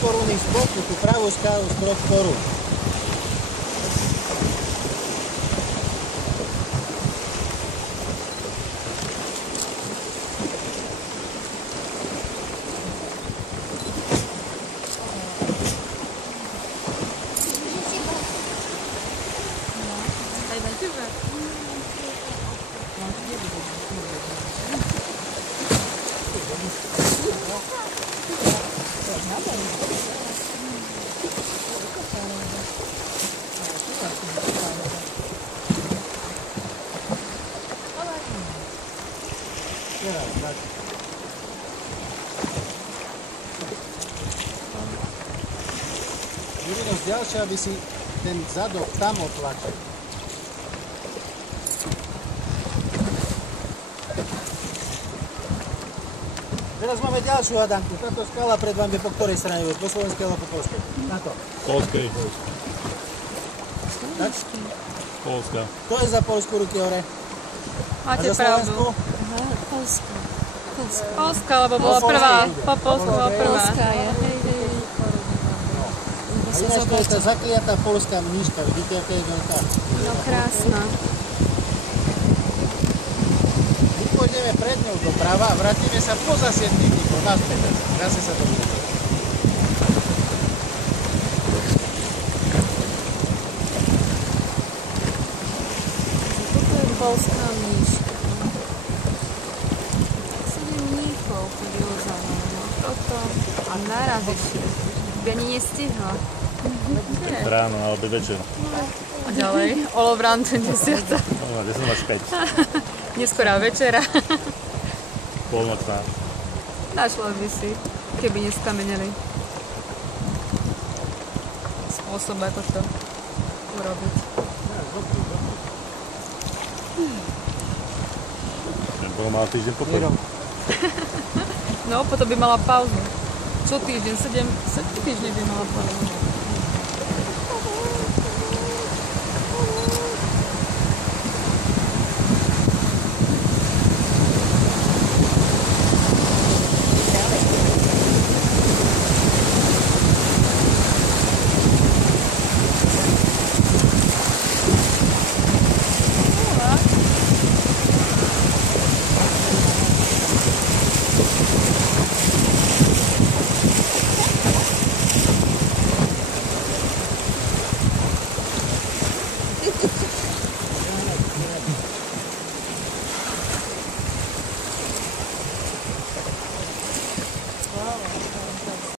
koruny z boku, tú pravú skálu z 3 korún. Jurinosť ďalšia, aby si ten zadok tam otlačil. Teraz máme ďalšiu hadanku. Táto skala pred vami po ktorej strane bude? Po slovenskej alebo po polskej? Na to. Polskej. Tak? Polska. Kto je za Polsku, ruky hore? Máte pravdu. Polska. Polska, lebo bola prvá. Po Polsku bola prvá. Polska je, hej. A ináč to je tá zakliatá polská mníška. Vidíte, aká je veľká? No krásna. My pôjdeme pred ňou doprava a vrátime sa poza Sietníkov. Naspäť. Zase sa to bude. Toto je polská mníška. 7 mníchov chodilo za mnou. Toto a naraz ešte. By ani nestihla. Ráno alebo večer. A ďalej, olovrance 10. No, 10:05. Neskorá večera. Polnocná. Našla by si, keby neskameneli. Spôsob, ako to urobiť. Nebolo mal týždeň pokoj. No, potom by mala pauzu. Čo týždeň? 7 týždňov by mala pauzu.